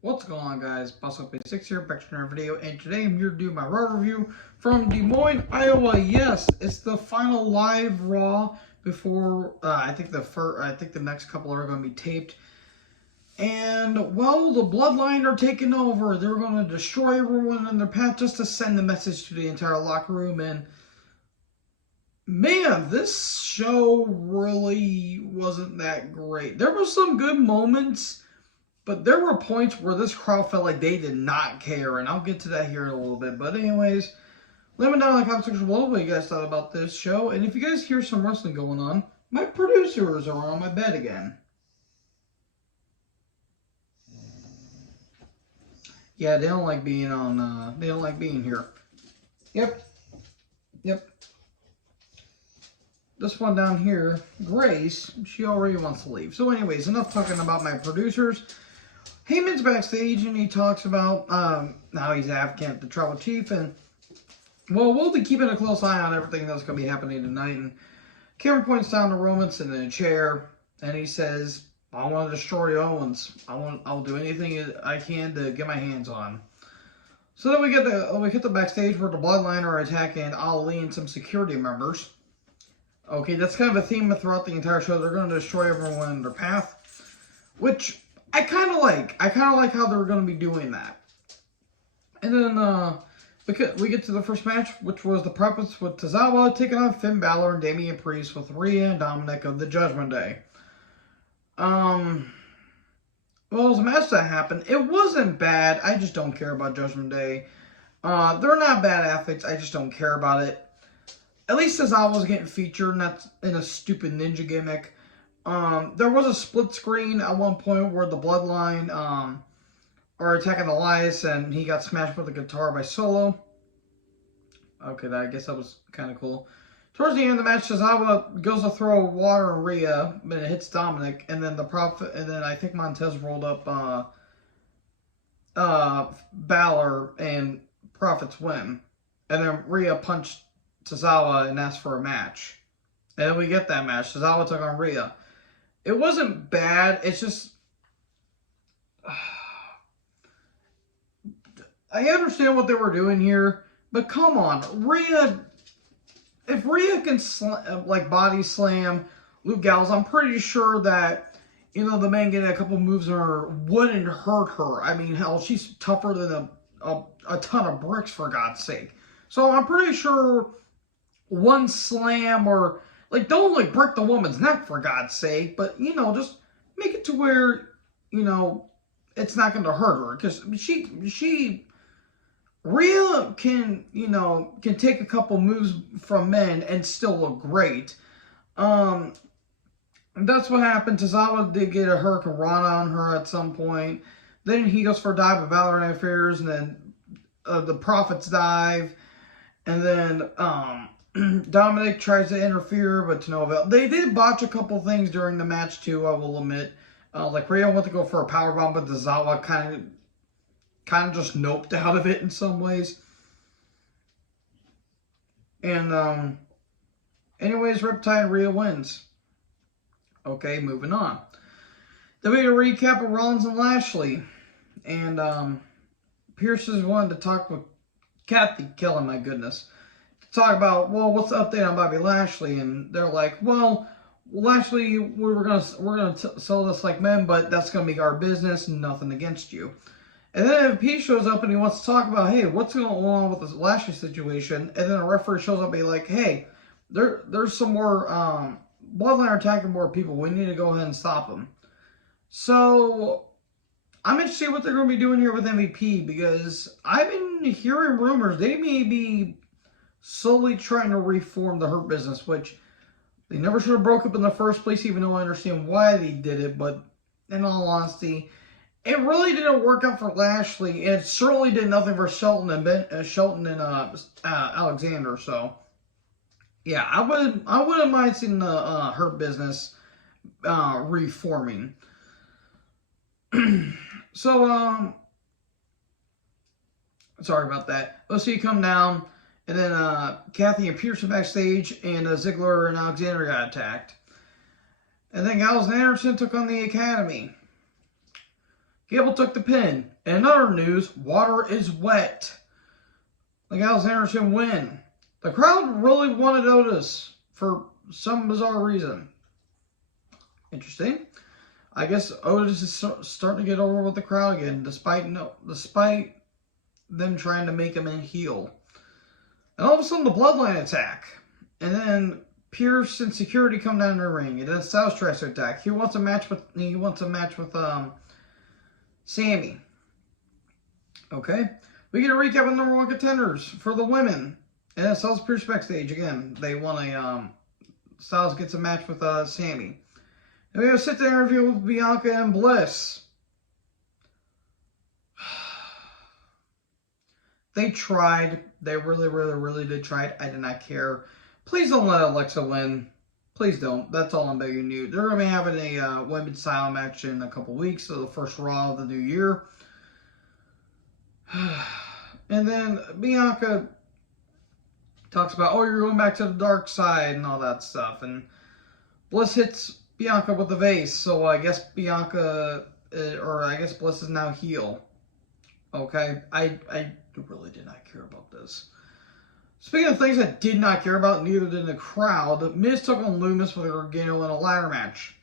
What's going on, guys? BossUp86 here, back to another video, and today I'm here to do my Raw review from Des Moines, Iowa. Yes, it's the final live Raw before I think the next couple are going to be taped. And well, the Bloodline are taking over. They're going to destroy everyone in their path just to send the message to the entire locker room. And man, this show really wasn't that great. There were some good moments. But there were points where this crowd felt like they did not care, and I'll get to that here in a little bit. But anyways, let me know in the comment section below what you guys thought about this show. And if you guys hear some wrestling going on, my producers are on my bed again. Yeah, they don't like being on, they don't like being here. Yep. This one down here, Grace, she already wants to leave. So anyways, enough talking about my producers. Heyman's backstage and he talks about how he's advocate, the tribal chief, and well, we'll be keeping a close eye on everything that's going to be happening tonight. And Cameron points down to Roman sitting in a chair, and he says, "I want to destroy Owens. I'll do anything I can to get my hands on." So then we hit the backstage where the Bloodline are attacking Ali and some security members. Okay, that's kind of a theme throughout the entire show. They're going to destroy everyone in their path, which I kind of like. I kind of like how they're going to be doing that. And then we get to the first match, which was the Profits with Tozawa taking on Finn Balor and Damian Priest with Rhea and Dominic of the Judgment Day. Well, it was a match that happened. It wasn't bad. I just don't care about Judgment Day. They're not bad athletes. I just don't care about it. At least Tozawa was getting featured, not in a stupid ninja gimmick. There was a split screen at one point where the Bloodline are attacking Elias, and he got smashed with a guitar by Solo. Okay, I guess that was kind of cool. Towards the end of the match, Tozawa goes to throw water on Rhea, but it hits Dominic, and then I think Montez rolled up Balor, and Profits win. And then Rhea punched Tozawa and asked for a match. And then we get that match. Tozawa took on Rhea. It wasn't bad. It's just I understand what they were doing here, but come on, Rhea. If Rhea can body slam Luke Gallows, I'm pretty sure that the man getting a couple moves on her wouldn't hurt her. I mean, hell, she's tougher than a ton of bricks, for God's sake. So I'm pretty sure one slam or don't break the woman's neck, for God's sake, but just make it to where it's not going to hurt her, because Rhea can take a couple moves from men and still look great. That's what happened. Tozawa did get a Hurricane Rana on her at some point. Then he goes for a dive of Valor interferes, and then the Profits dive, and then Dominic tries to interfere, but to no avail. They did botch a couple things during the match too, I will admit. Rhea went to go for a powerbomb, but Tozawa kind of just noped out of it in some ways. And anyways, Riptide and Rhea wins. Okay, moving on. Then we had a recap of Rollins and Lashley. And Pierce just wanted to talk with Kathy Killen, my goodness. To talk about, well, what's the update on Bobby Lashley? And they're like, well, Lashley, we're gonna sell this like men, but that's gonna be our business, nothing against you. And then Pete shows up and he wants to talk about, hey, what's going on with this Lashley situation? And then a referee shows up and be like, hey, there's some more Bloodline are attacking more people. We need to go ahead and stop them. So I'm interested in what they're going to be doing here with MVP, because I've been hearing rumors they may be slowly trying to reform the Hurt Business, which they never should have broke up in the first place, even though I understand why they did it. But in all honesty, it really didn't work out for Lashley, and it certainly did nothing for Shelton and Alexander. So yeah, I wouldn't mind seeing the Hurt Business reforming. So sorry about that. Let's see you come down, and then Kathy and Pierce are backstage, and Ziggler and Alexander got attacked. And then Gallows and Anderson took on the Academy. Gable took the pin. In other news, water is wet. The Gallows Anderson win. The crowd really wanted Otis for some bizarre reason. Interesting. I guess Otis is starting to get over with the crowd again, despite them trying to make him a heel. And all of a sudden, the Bloodline attack. And then Pierce and security come down to the ring. And then Styles tries to attack. He wants a match with Sammy. Okay. We get a recap of number one contenders for the women. And then Styles Pierce backstage again. They want a Styles gets a match with Sammy. And we have a sit-down interview with Bianca and Bliss. They tried. They really did try. I did not care. Please don't let Alexa win. Please don't. That's all I'm begging you. They're going to be having a women's style match in a couple weeks. So the first Raw of the new year. And then Bianca talks about, oh, you're going back to the dark side and all that stuff. And Bliss hits Bianca with the vase. So I guess Bianca, or I guess Bliss is now heel. Okay. I really did not care about this. Speaking of things I did not care about, neither did the crowd, Miz took on Loomis with Gargano in a ladder match.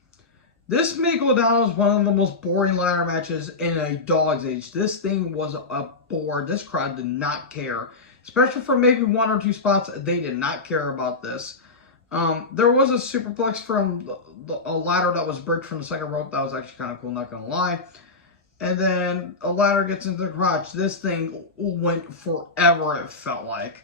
This Mako down is one of the most boring ladder matches in a dog's age. This thing was a bore. This crowd did not care. Especially for maybe one or two spots, they did not care about this. There was a superplex from a ladder that was bricked from the second rope. That was actually kind of cool, not going to lie. And then a ladder gets into the crotch. This thing went forever, it felt like.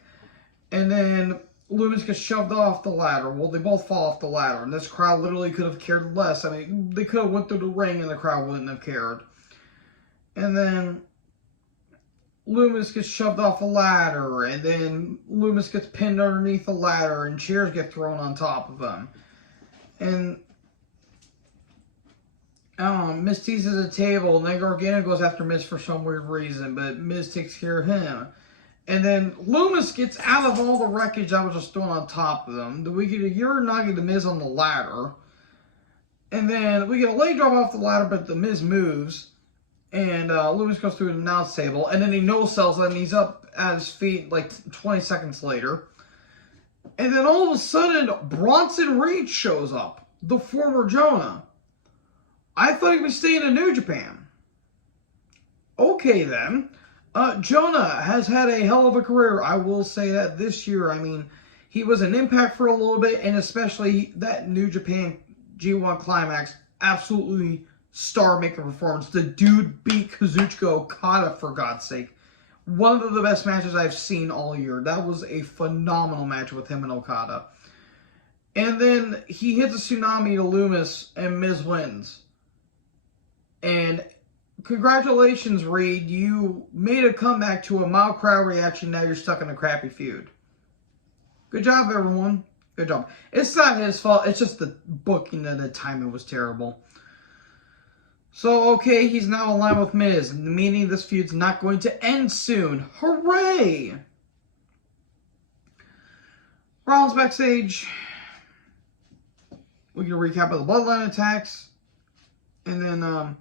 And then Loomis gets shoved off the ladder. Well, they both fall off the ladder. And this crowd literally could have cared less. I mean, they could have went through the ring and the crowd wouldn't have cared. And then Loomis gets shoved off a ladder. And then Loomis gets pinned underneath the ladder. And chairs get thrown on top of him. And Miz teases a table. And then Gargano goes after Miz for some weird reason. But Miz takes care of him. And then Loomis gets out of all the wreckage that was just thrown on top of them. We get a Uranagi the Miz on the ladder. And then we get a leg drop off the ladder, but the Miz moves. And Loomis goes through an announce table. And then he no-sells it, and he's up at his feet like 20 seconds later. And then all of a sudden, Bronson Reed shows up. The former Jonah. I thought he was staying in New Japan. Okay, then. Jonah has had a hell of a career. I will say that this year. I mean, he was an Impact for a little bit, and especially that New Japan G1 Climax, absolutely star-making performance. The dude beat Kazuchika Okada, for God's sake. One of the best matches I've seen all year. That was a phenomenal match with him and Okada. And then he hits a tsunami to Loomis, and Miz wins. And congratulations, Reed. You made a comeback to a mild crowd reaction. Now you're stuck in a crappy feud. Good job, everyone. Good job. It's not his fault. It's just the booking and the timing was terrible. So, okay, he's now aligned with Miz, meaning this feud's not going to end soon. Hooray! Rollins backstage. We get a recap of the Bloodline attacks. And then,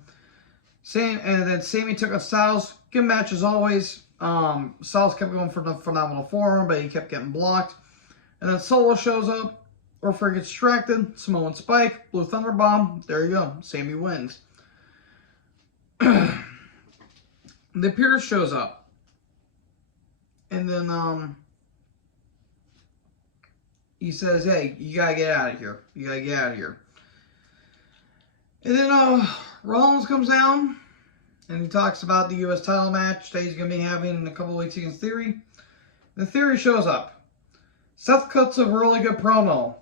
Sammy took on Styles. Good match as always. Styles kept going for the phenomenal forearm, but he kept getting blocked. And then Solo shows up. Orford gets distracted. Samoan Spike. Blue Thunder Bomb. There you go. Sammy wins. The Pierce shows up. And then he says, hey, you gotta get out of here. You gotta get out of here. And then Rollins comes down. And he talks about the U.S. title match that he's going to be having in a couple of weeks against Theory. The Theory shows up. Seth cuts a really good promo.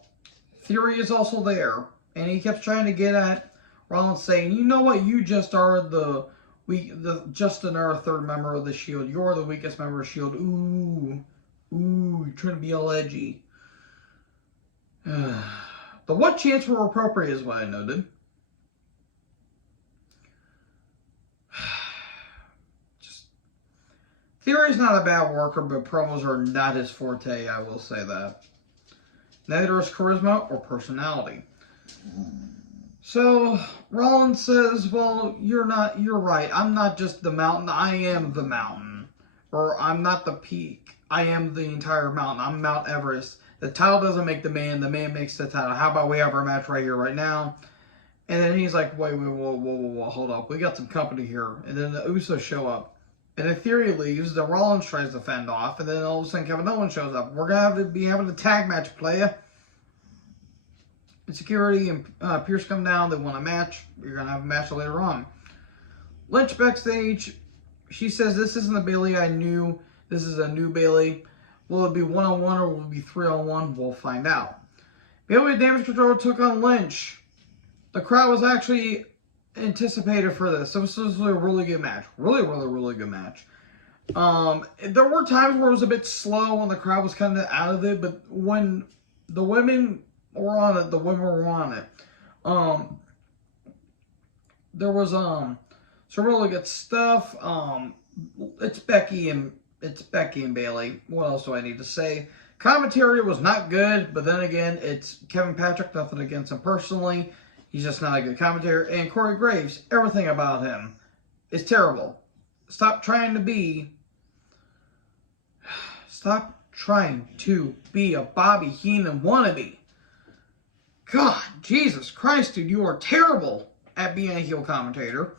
Theory is also there. And he kept trying to get at Rollins saying, you know what, you just are just another third member of the Shield. You're the weakest member of Shield. Ooh, you're trying to be all edgy. The what chants were appropriate is what I noted. Theory's not a bad worker, but promos are not his forte, I will say that. Neither is charisma or personality. So Rollins says, well, you're right. I'm not just the mountain, I am the mountain. Or I'm not the peak, I am the entire mountain. I'm Mount Everest. The title doesn't make the man makes the title. How about we have our match right here, right now? And then he's like, wait, whoa, hold up. We got some company here. And then the Usos show up. And then Theory leaves, then Rollins tries to fend off, and then all of a sudden Kevin Owens shows up. We're going to be having a tag match, playa. And Security and Pierce come down. They want a match. You're going to have a match later on. Lynch backstage. She says, this isn't the Bayley I knew. This is a new Bayley. Will it be 1-on-1 or will it be 3-on-1? We'll find out. Bayley Damage Control took on Lynch. The crowd was actually anticipated for this. This was a really good match. Really good match. There were times where it was a bit slow and the crowd was kind of out of it, but when the women were on it, there was some really good stuff. It's Becky and Bayley. What else do I need to say? Commentary was not good, but then again, it's Kevin Patrick. Nothing against him personally. He's just not a good commentator. And Corey Graves, everything about him is terrible. Stop trying to be a Bobby Heenan wannabe. God, Jesus Christ, dude, you are terrible at being a heel commentator.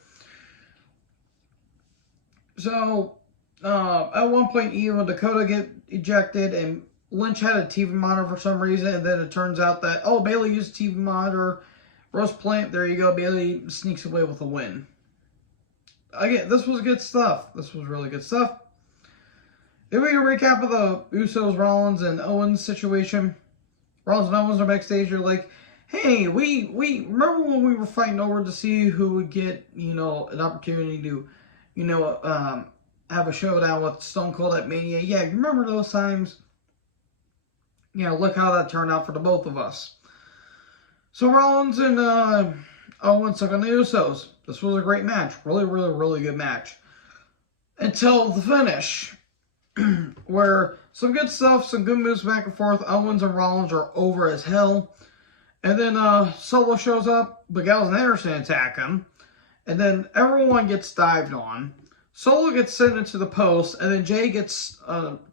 So, at one point, even Dakota get ejected, and Lynch had a TV monitor for some reason, and then it turns out that, oh, Bayley used TV monitor. Rose Plant, there you go. Bayley sneaks away with a win. Again, this was good stuff. This was really good stuff. Then we get a recap of the Usos, Rollins, and Owens situation. Rollins and Owens are backstage. They're like, hey, we remember when we were fighting over to see who would get, an opportunity to, have a showdown with Stone Cold at Mania. Yeah, you remember those times? Look how that turned out for the both of us. So Rollins and Owens took on the Usos. This was a great match. Really good match. Until the finish. Where some good stuff, some good moves back and forth. Owens and Rollins are over as hell. And then Solo shows up. But Gallows and Anderson attack him. And then everyone gets dived on. Solo gets sent into the post. And then Jay gets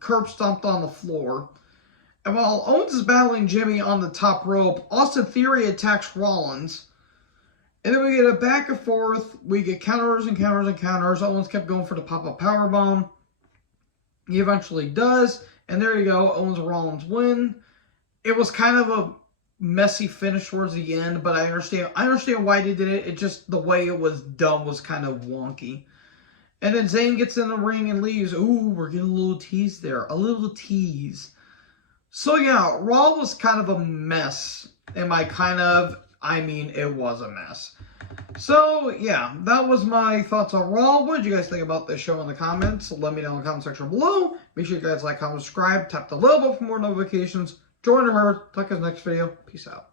curb stomped on the floor. And while Owens is battling Jimmy on the top rope, Austin Theory attacks Rollins. And then we get a back and forth. We get counters and counters and counters. Owens kept going for the pop-up powerbomb. He eventually does. And there you go. Owens and Rollins win. It was kind of a messy finish towards the end, but I understand why they did it. It just, the way it was done was kind of wonky. And then Zayn gets in the ring and leaves. Ooh, we're getting a little tease there. A little tease. So yeah, Raw was kind of a mess. It was a mess. So yeah, that was my thoughts on Raw. What did you guys think about this show in the comments? Let me know in the comment section below. Make sure you guys like, comment, subscribe, tap the little bell for more notifications. Join the herd. Talk to you in the next video. Peace out.